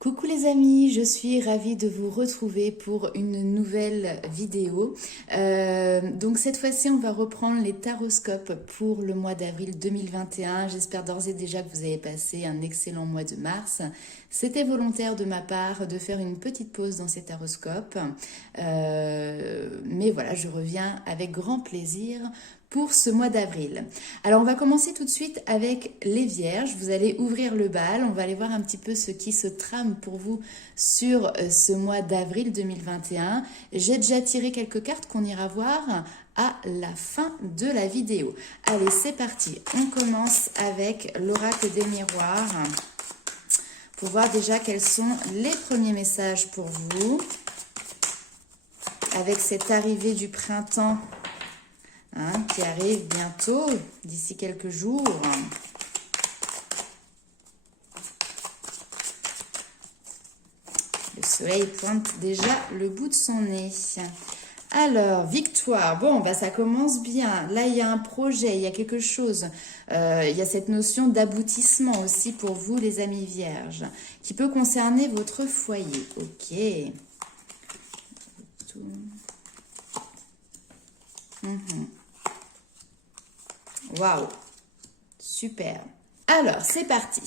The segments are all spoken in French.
Coucou les amis, je suis ravie de vous retrouver pour une nouvelle vidéo. Donc cette fois-ci, on va reprendre les taroscopes pour le mois d'avril 2021. J'espère d'ores et déjà que vous avez passé un excellent mois de mars. C'était volontaire de ma part de faire une petite pause dans ces taroscopes. Mais voilà, je reviens avec grand plaisir pour ce mois d'avril. Alors on va commencer tout de suite avec les vierges. Vous allez ouvrir le bal, on va aller voir un petit peu ce qui se trame pour vous sur ce mois d'avril 2021. J'ai déjà tiré quelques cartes qu'on ira voir à la fin de la vidéo. Allez, c'est parti. On commence avec l'oracle des miroirs pour voir déjà quels sont les premiers messages pour vous avec cette arrivée du printemps. Qui arrive bientôt, d'ici quelques jours. Le soleil pointe déjà le bout de son nez. Alors, victoire. Bon, bah ça commence bien. Là, il y a un projet, il y a quelque chose. Il y a cette notion d'aboutissement aussi pour vous, les amis vierges, qui peut concerner votre foyer. Ok. Waouh, super. Alors, c'est parti.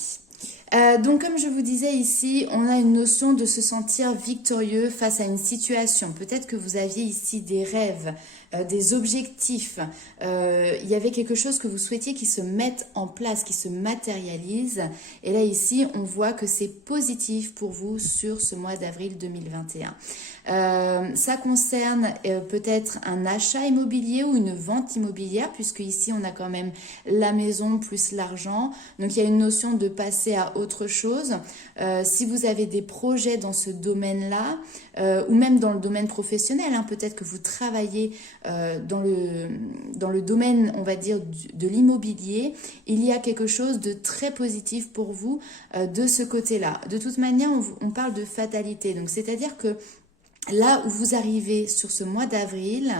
Donc, comme je vous disais ici, on a une notion de se sentir victorieux face à une situation. Peut-être que vous aviez ici des rêves, des objectifs. Il y avait quelque chose que vous souhaitiez qui se mette en place, qui se matérialise. Et là, ici, on voit que c'est positif pour vous sur ce mois d'avril 2021. Ça concerne peut-être un achat immobilier ou une vente immobilière, puisque ici on a quand même la maison plus l'argent. Donc il y a une notion de passer à autre chose. Si vous avez des projets dans ce domaine-là, ou même dans le domaine professionnel, peut-être que vous travaillez dans le domaine, on va dire, de l'immobilier, il y a quelque chose de très positif pour vous de ce côté-là. De toute manière, on parle de fatalité. Donc c'est-à-dire que là où vous arrivez sur ce mois d'avril,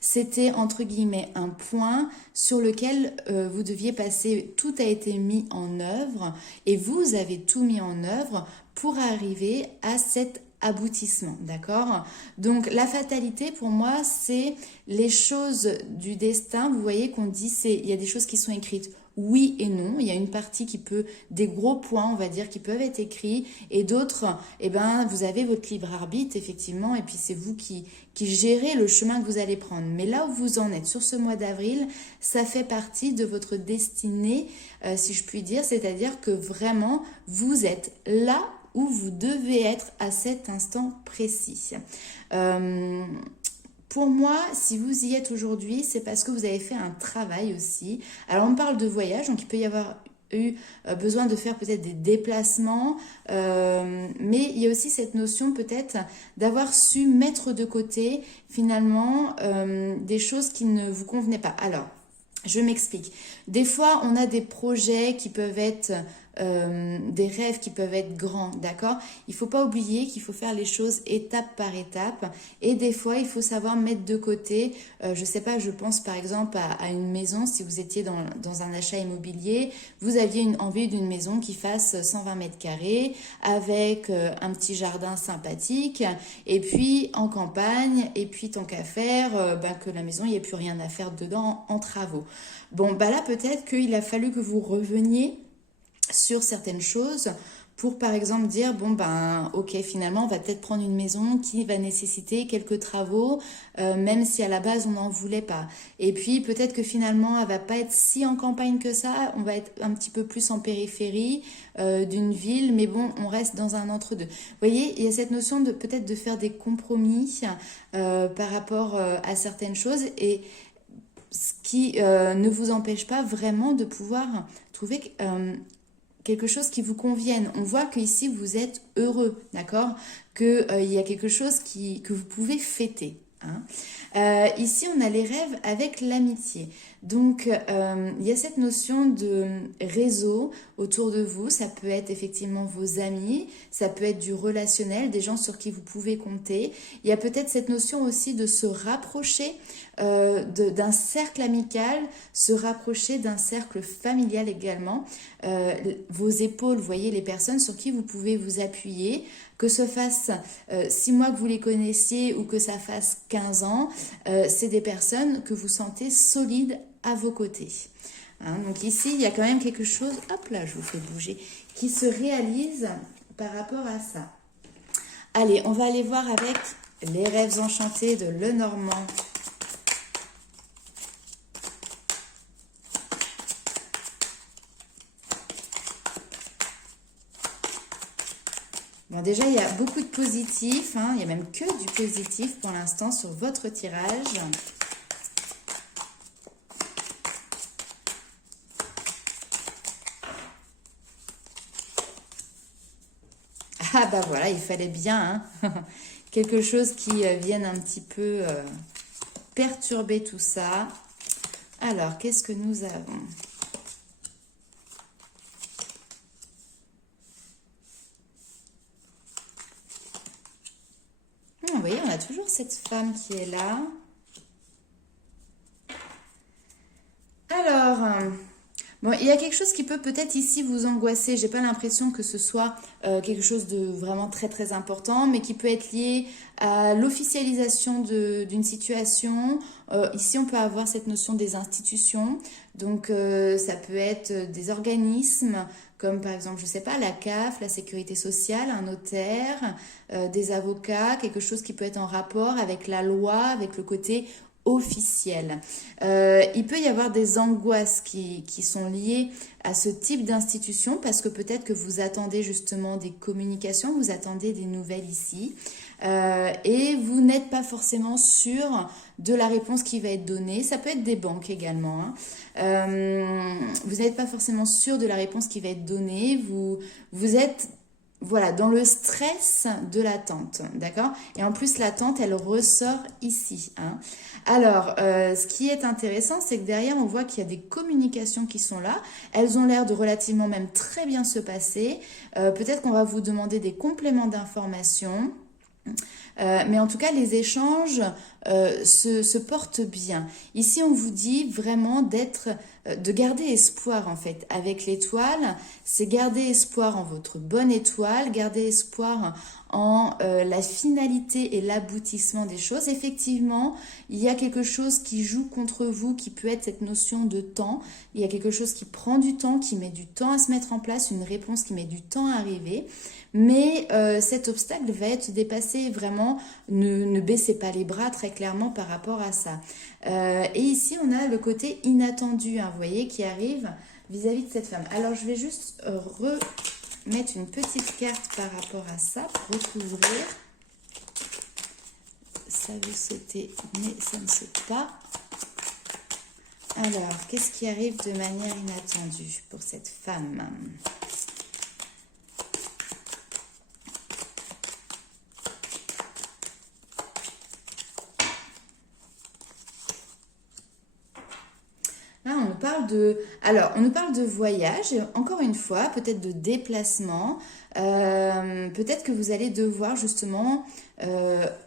c'était entre guillemets un point sur lequel vous deviez passer, tout a été mis en œuvre et vous avez tout mis en œuvre pour arriver à cet aboutissement, d'accord? Donc la fatalité pour moi, c'est les choses du destin. Vous voyez qu'on dit, il y a des choses qui sont écrites oui et non. Il y a une partie qui peut, des gros points, on va dire, qui peuvent être écrits, et d'autres, vous avez votre libre arbitre, effectivement, et puis c'est vous qui gérez le chemin que vous allez prendre. Mais là où vous en êtes sur ce mois d'avril, ça fait partie de votre destinée, si je puis dire, c'est-à-dire que vraiment, vous êtes là où vous devez être à cet instant précis. Pour moi, si vous y êtes aujourd'hui, c'est parce que vous avez fait un travail aussi. Alors, on parle de voyage, donc il peut y avoir eu besoin de faire peut-être des déplacements, mais il y a aussi cette notion peut-être d'avoir su mettre de côté finalement des choses qui ne vous convenaient pas. Alors, je m'explique. Des fois, on a des projets qui peuvent être des rêves qui peuvent être grands, d'accord? Il faut pas oublier qu'il faut faire les choses étape par étape et des fois, il faut savoir mettre de côté, je sais pas, je pense par exemple à une maison, si vous étiez dans un achat immobilier, vous aviez envie d'une maison qui fasse 120 mètres carrés avec un petit jardin sympathique et puis en campagne et puis tant qu'à faire, que la maison, il n'y ait plus rien à faire dedans en travaux. Bon, là peut-être qu'il a fallu que vous reveniez sur certaines choses pour par exemple dire ok, finalement on va peut-être prendre une maison qui va nécessiter quelques travaux, même si à la base on n'en voulait pas, et puis peut-être que finalement elle va pas être si en campagne que ça, on va être un petit peu plus en périphérie d'une ville, mais bon, on reste dans un entre-deux. Vous voyez, il y a cette notion de peut-être de faire des compromis par rapport à certaines choses, et ce qui ne vous empêche pas vraiment de pouvoir trouver quelque chose qui vous convienne. On voit qu'ici, vous êtes heureux, d'accord? Qu'il y a quelque chose que vous pouvez fêter. Ici, on a les rêves avec l'amitié. Donc, il y a cette notion de réseau autour de vous. Ça peut être effectivement vos amis, ça peut être du relationnel, des gens sur qui vous pouvez compter. Il y a peut-être cette notion aussi de se rapprocher d'un cercle amical, se rapprocher d'un cercle familial également. Vos épaules, vous voyez les personnes sur qui vous pouvez vous appuyer, que ce fasse 6 mois que vous les connaissiez ou que ça fasse 15 ans, c'est des personnes que vous sentez solides à vos côtés. Hein, donc ici, il y a quand même quelque chose, hop là, je vous fais bouger, qui se réalise par rapport à ça. Allez, on va aller voir avec les rêves enchantés de Lenormand. Bon, déjà, il y a beaucoup de positifs, hein. Il n'y a même que du positif pour l'instant sur votre tirage. Ah bah voilà, il fallait bien, hein. Quelque chose qui vienne un petit peu perturber tout ça. Alors, qu'est-ce que nous avons ? Vous voyez, on a toujours cette femme qui est là. Alors, bon, il y a quelque chose qui peut peut-être ici vous angoisser. J'ai pas l'impression que ce soit quelque chose de vraiment très très important, mais qui peut être lié à l'officialisation d'une situation. Ici, on peut avoir cette notion des institutions. Donc, ça peut être des organismes comme par exemple, je sais pas, la CAF, la sécurité sociale, un notaire, des avocats, quelque chose qui peut être en rapport avec la loi, avec le côté officiel. Il peut y avoir des angoisses qui sont liées à ce type d'institution parce que peut-être que vous attendez justement des communications, vous attendez des nouvelles ici et vous n'êtes pas forcément sûr de la réponse qui va être donnée. Ça peut être des banques également. Hein. Vous n'êtes pas forcément sûr de la réponse qui va être donnée. Vous êtes voilà, dans le stress de l'attente, d'accord? Et en plus, l'attente, elle ressort ici. Hein. Alors, ce qui est intéressant, c'est que derrière, on voit qu'il y a des communications qui sont là. Elles ont l'air de relativement même très bien se passer. Peut-être qu'on va vous demander des compléments d'informations. Mais en tout cas, les échanges se portent bien. Ici, on vous dit vraiment de garder espoir en fait avec l'étoile. C'est garder espoir en votre bonne étoile, garder espoir en la finalité et l'aboutissement des choses. Effectivement, il y a quelque chose qui joue contre vous, qui peut être cette notion de temps. Il y a quelque chose qui prend du temps, qui met du temps à se mettre en place, une réponse qui met du temps à arriver. Mais cet obstacle va être dépassé vraiment. Ne baissez pas les bras très clairement par rapport à ça. Et ici, on a le côté inattendu, hein, vous voyez, qui arrive vis-à-vis de cette femme. Alors, je vais juste remettre une petite carte par rapport à ça pour recouvrir. Ça veut sauter, mais ça ne saute pas. Alors, qu'est-ce qui arrive de manière inattendue pour cette femme ? Là, on nous parle de voyage, encore une fois, peut-être de déplacement. Peut-être que vous allez devoir justement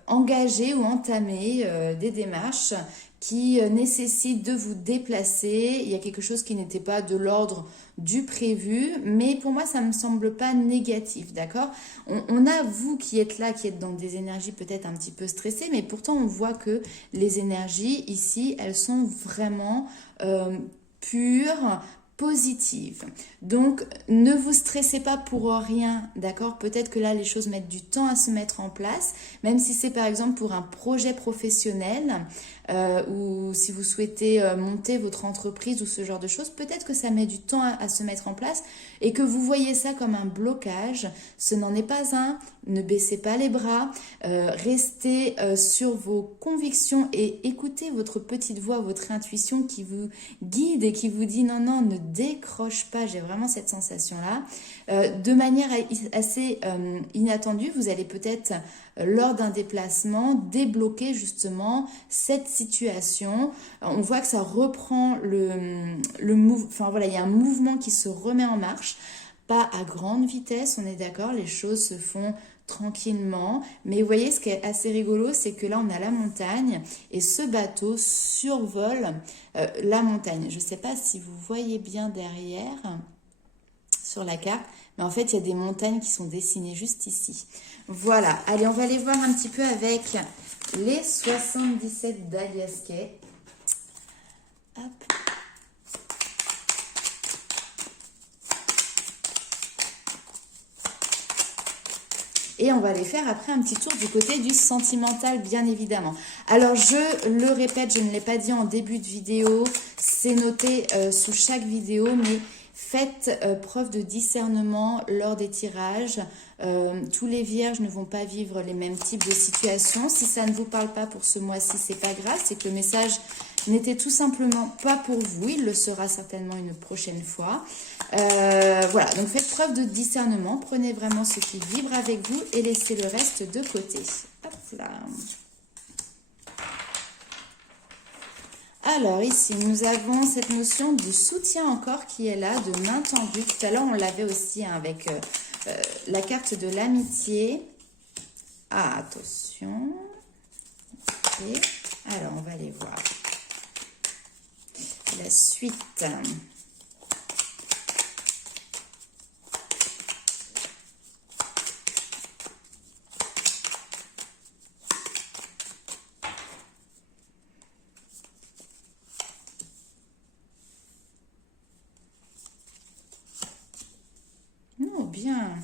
engager ou entamer des démarches qui nécessitent de vous déplacer. Il y a quelque chose qui n'était pas de l'ordre du prévu, mais pour moi, ça ne me semble pas négatif, d'accord ? On a vous qui êtes là, qui êtes dans des énergies peut-être un petit peu stressées, mais pourtant, on voit que les énergies ici, elles sont vraiment pures, positives. Donc, ne vous stressez pas pour rien, d'accord? Peut-être que là, les choses mettent du temps à se mettre en place, même si c'est par exemple pour un projet professionnel ou si vous souhaitez monter votre entreprise ou ce genre de choses, peut-être que ça met du temps à se mettre en place et que vous voyez ça comme un blocage. Ce n'en est pas un. Ne baissez pas les bras, restez sur vos convictions et écoutez votre petite voix, votre intuition qui vous guide et qui vous dit non, non, ne décroche pas, j'ai vraiment cette sensation-là. De manière assez inattendue, vous allez peut-être, lors d'un déplacement, débloquer justement cette situation. On voit que ça reprend le mouvement, enfin voilà, il y a un mouvement qui se remet en marche. Pas à grande vitesse, on est d'accord, les choses se font tranquillement. Mais vous voyez, ce qui est assez rigolo, c'est que là, on a la montagne et ce bateau survole la montagne. Je ne sais pas si vous voyez bien derrière sur la carte, mais en fait, il y a des montagnes qui sont dessinées juste ici. Voilà, allez, on va aller voir un petit peu avec les 77 d'Alias Kay. Hop. Et on va aller faire après un petit tour du côté du sentimental, bien évidemment. Alors, je le répète, je ne l'ai pas dit en début de vidéo, c'est noté sous chaque vidéo, mais faites preuve de discernement lors des tirages. Tous les vierges ne vont pas vivre les mêmes types de situations. Si ça ne vous parle pas pour ce mois-ci, c'est pas grave, c'est que le message n'était tout simplement pas pour vous. Il le sera certainement une prochaine fois. Voilà, donc faites preuve de discernement. Prenez vraiment ce qui vibre avec vous et laissez le reste de côté. Hop là. Alors ici, nous avons cette notion de soutien encore qui est là, de main tendue. Tout à l'heure, on l'avait aussi hein, avec la carte de l'amitié. Ah, attention. Okay. Alors, on va aller voir. La suite. Non, bien.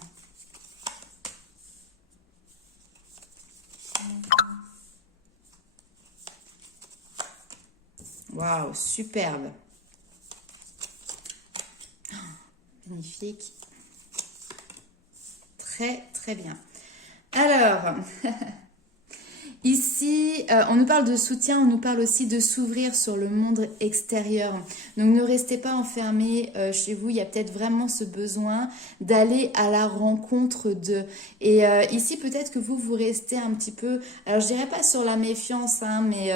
Waouh, superbe. Oh, magnifique. Très, très bien. Alors, ici, on nous parle de soutien, on nous parle aussi de s'ouvrir sur le monde extérieur. Donc, ne restez pas enfermés chez vous. Il y a peut-être vraiment ce besoin d'aller à la rencontre d'eux. Et ici, peut-être que vous restez un petit peu, alors je dirais pas sur la méfiance, hein, mais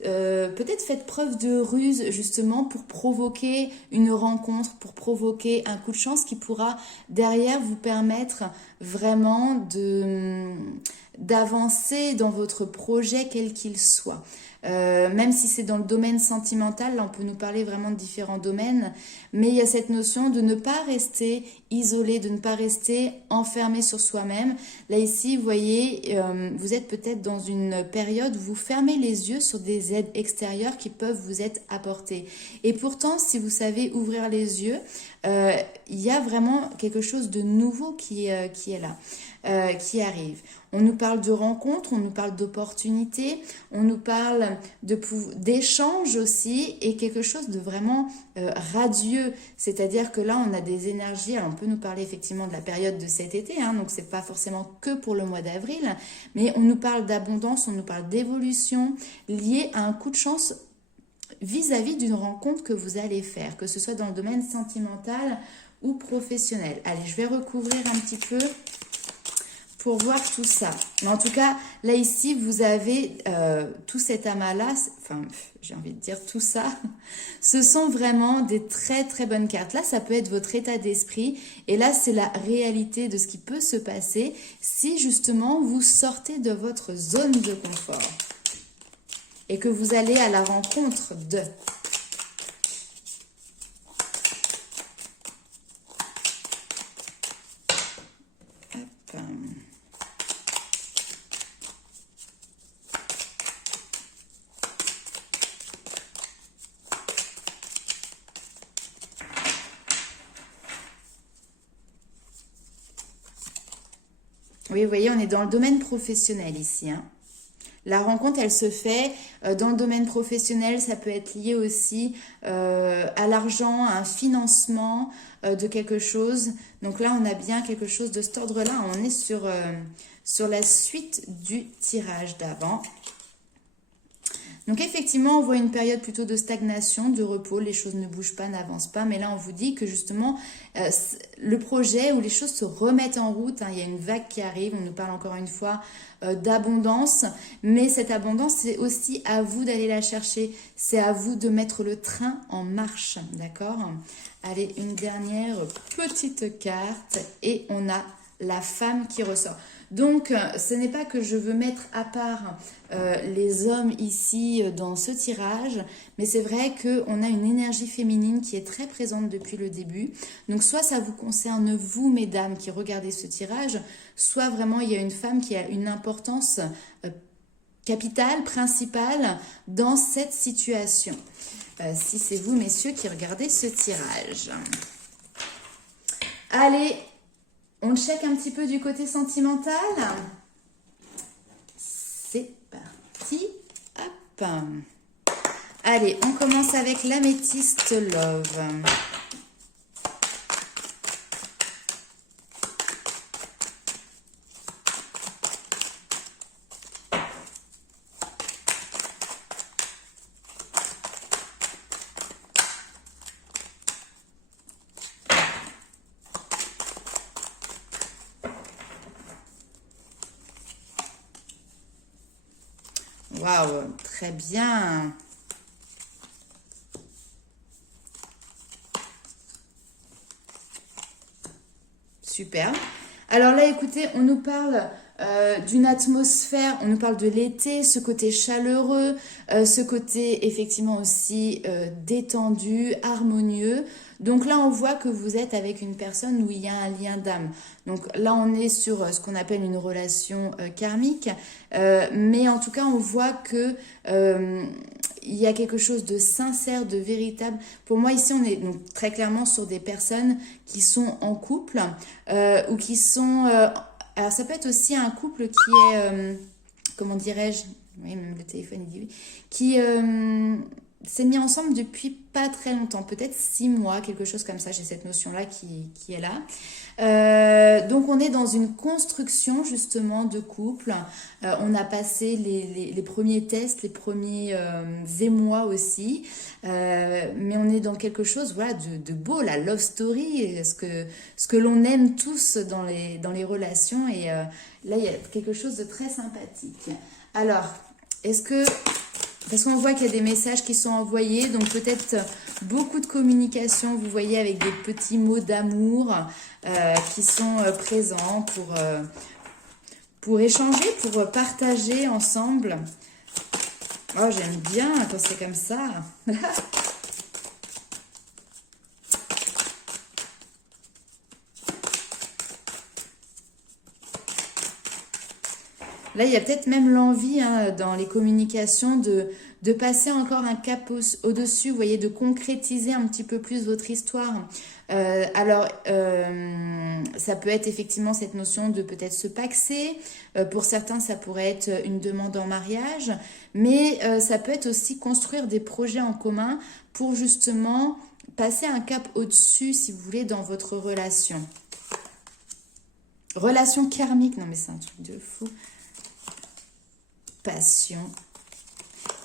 peut-être faites preuve de ruse justement pour provoquer une rencontre, pour provoquer un coup de chance qui pourra derrière vous permettre vraiment d'avancer dans votre projet quel qu'il soit. Même si c'est dans le domaine sentimental, là on peut nous parler vraiment de différents domaines, mais il y a cette notion de ne pas rester isolé, de ne pas rester enfermé sur soi-même. Là ici, vous voyez, vous êtes peut-être dans une période où vous fermez les yeux sur des aides extérieures qui peuvent vous être apportées. Et pourtant, si vous savez ouvrir les yeux, il y a vraiment quelque chose de nouveau qui est là, qui arrive. On nous parle de rencontres, on nous parle d'opportunités, on nous parle d'échanges aussi et quelque chose de vraiment radieux. C'est-à-dire que là, on a des énergies, alors on peut nous parler effectivement de la période de cet été, hein, donc c'est pas forcément que pour le mois d'avril, mais on nous parle d'abondance, on nous parle d'évolution liée à un coup de chance vis-à-vis d'une rencontre que vous allez faire, que ce soit dans le domaine sentimental ou professionnel. Allez, je vais recouvrir un petit peu pour voir tout ça. Mais en tout cas, là ici, vous avez tout cet amas-là, enfin, j'ai envie de dire tout ça, ce sont vraiment des très très bonnes cartes. Là, ça peut être votre état d'esprit, et là, c'est la réalité de ce qui peut se passer si justement vous sortez de votre zone de confort et que vous allez à la rencontre de... Hop. Oui, vous voyez, on est dans le domaine professionnel ici, hein. La rencontre, elle se fait dans le domaine professionnel, ça peut être lié aussi à l'argent, à un financement de quelque chose. Donc là, on a bien quelque chose de cet ordre-là. On est sur la suite du tirage d'avant. Donc effectivement, on voit une période plutôt de stagnation, de repos, les choses ne bougent pas, n'avancent pas, mais là on vous dit que justement le projet où les choses se remettent en route, hein, il y a une vague qui arrive, on nous parle encore une fois d'abondance, mais cette abondance c'est aussi à vous d'aller la chercher, c'est à vous de mettre le train en marche, d'accord? Allez, une dernière petite carte et on a la femme qui ressort. Donc, ce n'est pas que je veux mettre à part les hommes ici dans ce tirage, mais c'est vrai qu'on a une énergie féminine qui est très présente depuis le début. Donc, soit ça vous concerne vous, mesdames, qui regardez ce tirage, soit vraiment il y a une femme qui a une importance capitale, principale dans cette situation. Si c'est vous, messieurs, qui regardez ce tirage. Allez, on check un petit peu du côté sentimental. C'est parti. Hop. Allez, on commence avec l'améthyste love. Waouh, très bien. Super. Alors là, écoutez, on nous parle d'une atmosphère, on nous parle de l'été, ce côté chaleureux, ce côté effectivement aussi détendu, harmonieux. Donc là, on voit que vous êtes avec une personne où il y a un lien d'âme. Donc là, on est sur ce qu'on appelle une relation karmique. Mais en tout cas, on voit que il y a quelque chose de sincère, de véritable. Pour moi, ici, on est donc très clairement sur des personnes qui sont en couple ou qui sont... alors, ça peut être aussi un couple qui est... comment dirais-je? Oui, même le téléphone, il dit oui. Qui s'est mis ensemble depuis pas très longtemps, peut-être 6 mois, quelque chose comme ça. J'ai cette notion-là qui est là. Donc, on est dans une construction, justement, de couple. On a passé les premiers tests, les premiers émois aussi. Mais on est dans quelque chose voilà, de beau, la love story, ce que l'on aime tous dans les relations. Et là, il y a quelque chose de très sympathique. Alors, est-ce que... Parce qu'on voit qu'il y a des messages qui sont envoyés, donc peut-être beaucoup de communication, vous voyez, avec des petits mots d'amour qui sont présents pour échanger, pour partager ensemble. Oh, j'aime bien quand c'est comme ça. Là, il y a peut-être même l'envie hein, dans les communications de passer encore un cap au-dessus, vous voyez, de concrétiser un petit peu plus votre histoire. Alors, ça peut être effectivement cette notion de peut-être se paxer. Pour certains, ça pourrait être une demande en mariage. Mais ça peut être aussi construire des projets en commun pour justement passer un cap au-dessus, si vous voulez, dans votre relation. Relation karmique, non mais c'est un truc de fou. Passion.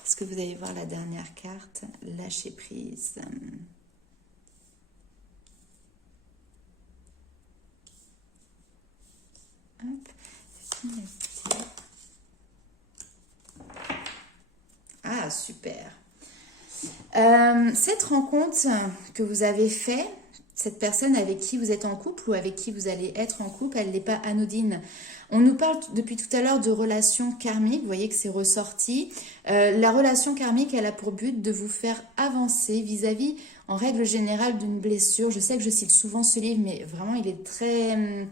Est-ce que vous allez voir la dernière carte? Lâcher prise. Hop. Ah, super. Cette rencontre que vous avez faite, cette personne avec qui vous êtes en couple ou avec qui vous allez être en couple, elle n'est pas anodine. On nous parle depuis tout à l'heure de relations karmiques, vous voyez que c'est ressorti. La relation karmique, elle a pour but de vous faire avancer vis-à-vis, en règle générale, d'une blessure. Je sais que je cite souvent ce livre, mais vraiment, il est très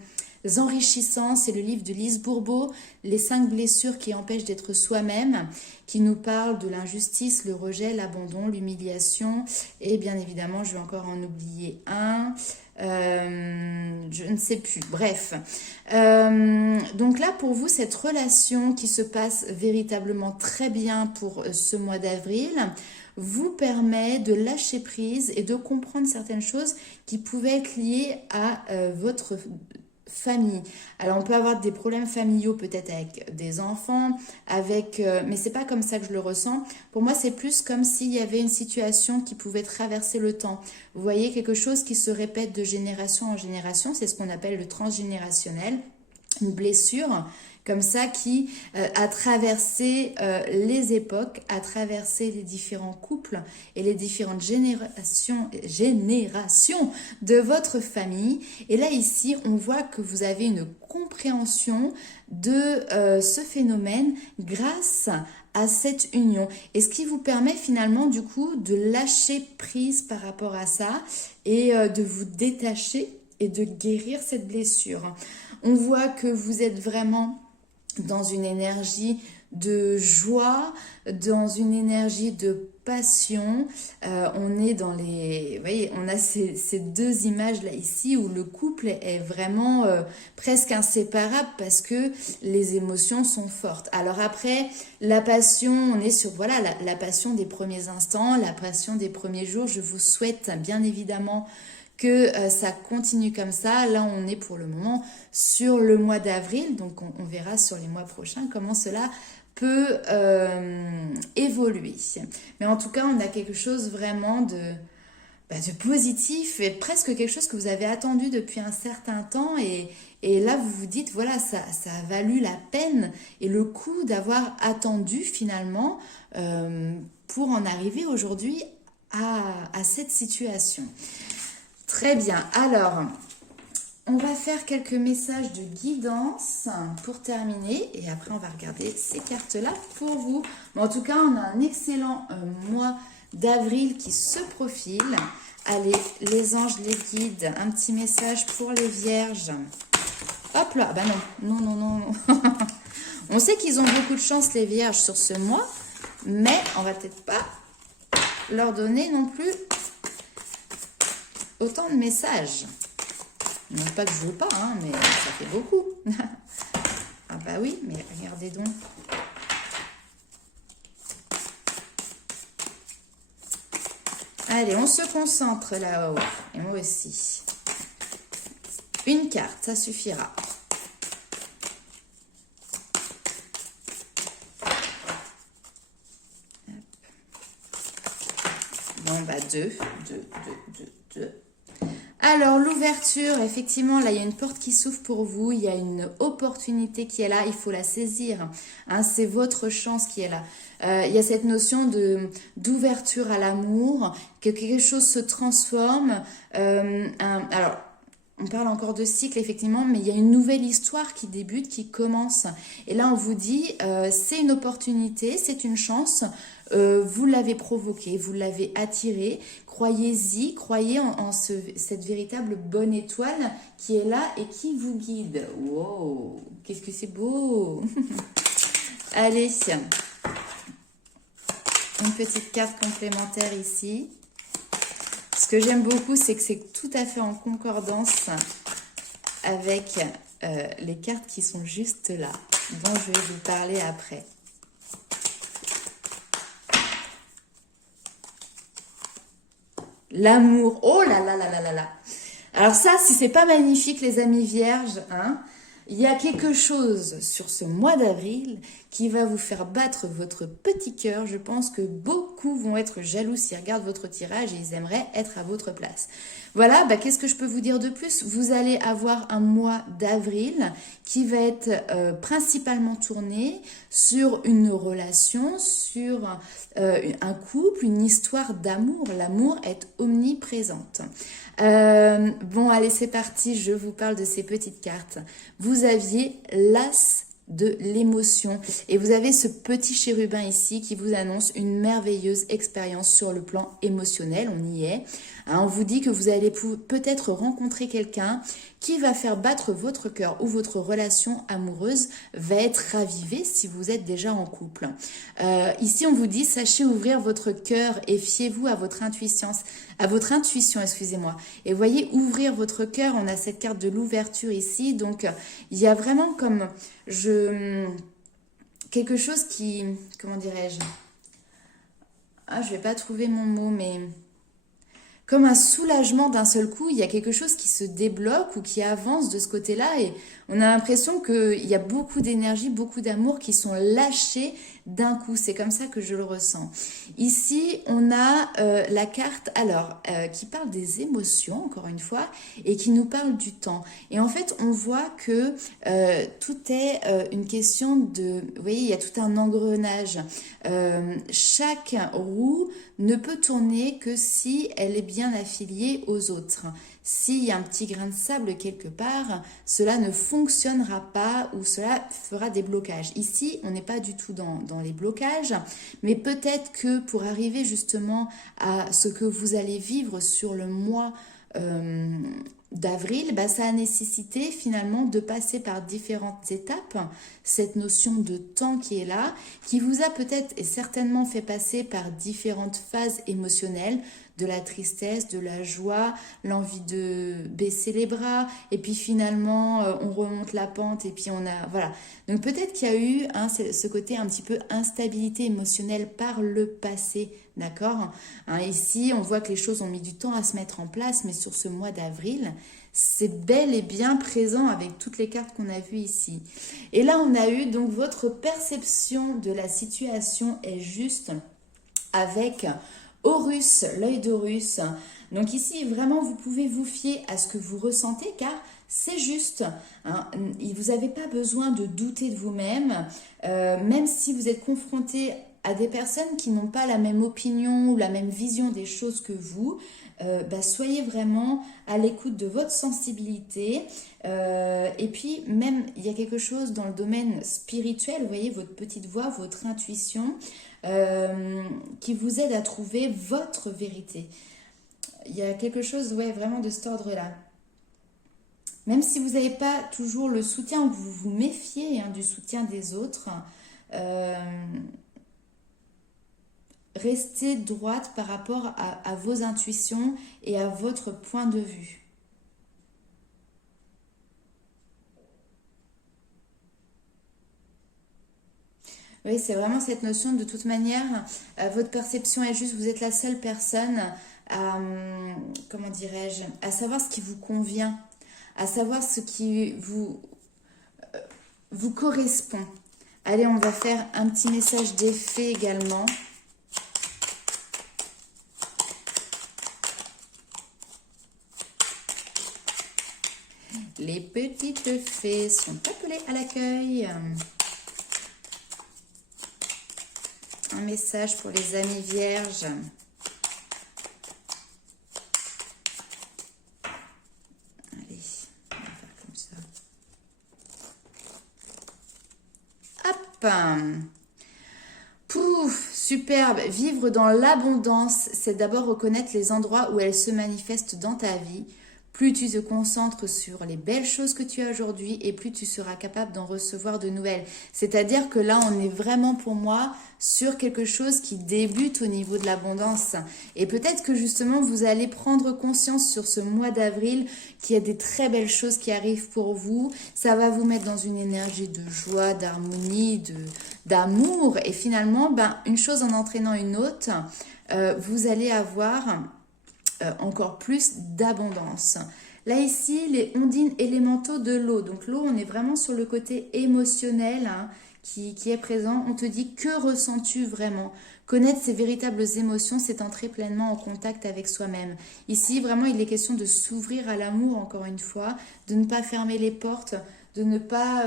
enrichissant. C'est le livre de Lise Bourbeau, Les 5 blessures qui empêchent d'être soi-même, qui nous parle de l'injustice, le rejet, l'abandon, l'humiliation. Et bien évidemment, je vais encore en oublier un. Je ne sais plus. Bref. Donc là, pour vous, cette relation qui se passe véritablement très bien pour ce mois d'avril vous permet de lâcher prise et de comprendre certaines choses qui pouvaient être liées à votre famille. Alors on peut avoir des problèmes familiaux peut-être avec des enfants, avec, mais c'est pas comme ça que je le ressens. Pour moi, c'est plus comme s'il y avait une situation qui pouvait traverser le temps. Vous voyez, quelque chose qui se répète de génération en génération, c'est ce qu'on appelle le transgénérationnel, une blessure comme ça qui a traversé les époques, a traversé les différents couples et les différentes générations de votre famille. Et là, ici, on voit que vous avez une compréhension de ce phénomène grâce à cette union. Et ce qui vous permet finalement, du coup, de lâcher prise par rapport à ça et de vous détacher et de guérir cette blessure. On voit que vous êtes vraiment dans une énergie de joie, dans une énergie de passion. On est dans les... Vous voyez, on a ces deux images là ici où le couple est vraiment presque inséparable parce que les émotions sont fortes. Alors après, la passion, on est sur voilà la passion des premiers instants, la passion des premiers jours. Je vous souhaite bien évidemment que ça continue comme ça. Là, on est pour le moment sur le mois d'avril, donc on verra sur les mois prochains comment cela peut évoluer. Mais en tout cas, on a quelque chose vraiment de positif et presque quelque chose que vous avez attendu depuis un certain temps et là, vous vous dites, voilà, ça a valu la peine et le coup d'avoir attendu finalement pour en arriver aujourd'hui à cette situation. Très bien, alors on va faire quelques messages de guidance pour terminer et après on va regarder ces cartes-là pour vous. Mais en tout cas, on a un excellent mois d'avril qui se profile. Allez, les anges, les guides, un petit message pour les vierges. Hop là, bah non. On sait qu'ils ont beaucoup de chance les vierges sur ce mois, mais on va peut-être pas leur donner non plus autant de messages. Non pas que je veux pas, hein, mais ça fait beaucoup. Ah bah oui, mais regardez donc. Allez, on se concentre là-haut. Et moi aussi. Une carte, ça suffira. Bon, bah deux. Alors, l'ouverture, effectivement, là, il y a une porte qui s'ouvre pour vous. Il y a une opportunité qui est là. Il faut la saisir. Hein, c'est votre chance qui est là. Il y a cette notion d'ouverture à l'amour, que quelque chose se transforme. Alors, on parle encore de cycle, effectivement, mais il y a une nouvelle histoire qui débute, qui commence. Et là, on vous dit, c'est une opportunité, c'est une chance. Vous l'avez provoqué, vous l'avez attiré. Croyez-y, croyez en cette véritable bonne étoile qui est là et qui vous guide. Wow, qu'est-ce que c'est beau. Allez, une petite carte complémentaire ici. Ce que j'aime beaucoup, c'est que c'est tout à fait en concordance avec les cartes qui sont juste là, dont je vais vous parler après. L'amour, oh là là là là là là. Alors ça, si c'est pas magnifique les amis vierges, hein, il y a quelque chose sur ce mois d'avril qui va vous faire battre votre petit cœur. Je pense que beaucoup vont être jaloux s'ils regardent votre tirage et ils aimeraient être à votre place. Voilà, bah, qu'est-ce que je peux vous dire de plus? Vous allez avoir un mois d'avril qui va être principalement tourné sur une relation, sur un couple, une histoire d'amour. L'amour est omniprésente. Bon, allez, c'est parti. Je vous parle de ces petites cartes. Vous aviez l'as de l'émotion et vous avez ce petit chérubin ici qui vous annonce une merveilleuse expérience sur le plan émotionnel. On y est. Hein, on vous dit que vous allez peut-être rencontrer quelqu'un qui va faire battre votre cœur ou votre relation amoureuse va être ravivée si vous êtes déjà en couple. Ici, on vous dit, sachez ouvrir votre cœur et fiez-vous à votre intuition. Excusez-moi. Et voyez, ouvrir votre cœur, on a cette carte de l'ouverture ici. Donc, il y a vraiment comme quelque chose qui, comment dirais-je? Ah, je vais pas trouver mon mot, mais comme un soulagement d'un seul coup. Il y a quelque chose qui se débloque ou qui avance de ce côté-là et on a l'impression qu'il y a beaucoup d'énergie, beaucoup d'amour qui sont lâchés d'un coup. C'est comme ça que je le ressens. Ici, on a la carte, alors, qui parle des émotions, encore une fois, et qui nous parle du temps. Et en fait, on voit que tout est une question de... Vous voyez, il y a tout un engrenage. Chaque roue ne peut tourner que si elle est bien affiliée aux autres. S'il y a un petit grain de sable quelque part, cela ne fonctionnera pas ou cela fera des blocages. Ici, on n'est pas du tout dans les blocages, mais peut-être que pour arriver justement à ce que vous allez vivre sur le mois d'avril, bah, ça a nécessité finalement de passer par différentes étapes, cette notion de temps qui est là, qui vous a peut-être et certainement fait passer par différentes phases émotionnelles, de la tristesse, de la joie, l'envie de baisser les bras, et puis finalement on remonte la pente et puis on a... Voilà. Donc peut-être qu'il y a eu ce côté un petit peu instabilité émotionnelle par le passé, d'accord, ici on voit que les choses ont mis du temps à se mettre en place, mais sur ce mois d'avril, c'est bel et bien présent avec toutes les cartes qu'on a vues ici. Et là on a eu donc votre perception de la situation est juste avec... Horus, l'œil d'Horus. Donc ici, vraiment, vous pouvez vous fier à ce que vous ressentez car c'est juste. Vous n'avez pas besoin de douter de vous-même, même si vous êtes confronté à des personnes qui n'ont pas la même opinion ou la même vision des choses que vous. Soyez vraiment à l'écoute de votre sensibilité et puis même il y a quelque chose dans le domaine spirituel, vous voyez, votre petite voix, votre intuition qui vous aide à trouver votre vérité. Il y a quelque chose, ouais, vraiment de cet ordre-là. Même si vous n'avez pas toujours le soutien ou que vous vous méfiez du soutien des autres, restez droite par rapport à vos intuitions et à votre point de vue. Oui, c'est vraiment cette notion, de toute manière, votre perception est juste, vous êtes la seule personne à, comment dirais-je, à savoir ce qui vous convient, à savoir ce qui vous correspond. Allez, on va faire un petit message d'effet également. Les petites fées sont appelées à l'accueil. Un message pour les amis vierges. Allez, on va faire comme ça. Hop! Pouf! Superbe! Vivre dans l'abondance, c'est d'abord reconnaître les endroits où elle se manifeste dans ta vie. Plus tu te concentres sur les belles choses que tu as aujourd'hui et plus tu seras capable d'en recevoir de nouvelles. C'est-à-dire que là, on est vraiment pour moi sur quelque chose qui débute au niveau de l'abondance. Et peut-être que justement, vous allez prendre conscience sur ce mois d'avril qu'il y a des très belles choses qui arrivent pour vous. Ça va vous mettre dans une énergie de joie, d'harmonie, d'amour. Et finalement, une chose en entraînant une autre, vous allez avoir... encore plus d'abondance. Là ici, les ondines élémentaux de l'eau. Donc l'eau, on est vraiment sur le côté émotionnel qui est présent. On te dit, que ressens-tu vraiment? Connaître ses véritables émotions, c'est entrer pleinement en contact avec soi-même. Ici, vraiment, il est question de s'ouvrir à l'amour, encore une fois, de ne pas fermer les portes, de ne pas...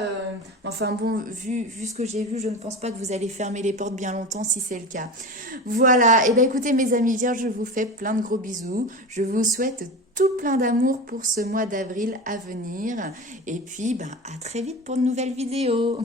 enfin bon, vu ce que j'ai vu, je ne pense pas que vous allez fermer les portes bien longtemps si c'est le cas. Voilà, et bien écoutez mes amis vierges, je vous fais plein de gros bisous. Je vous souhaite tout plein d'amour pour ce mois d'avril à venir. Et puis, à très vite pour de nouvelles vidéos.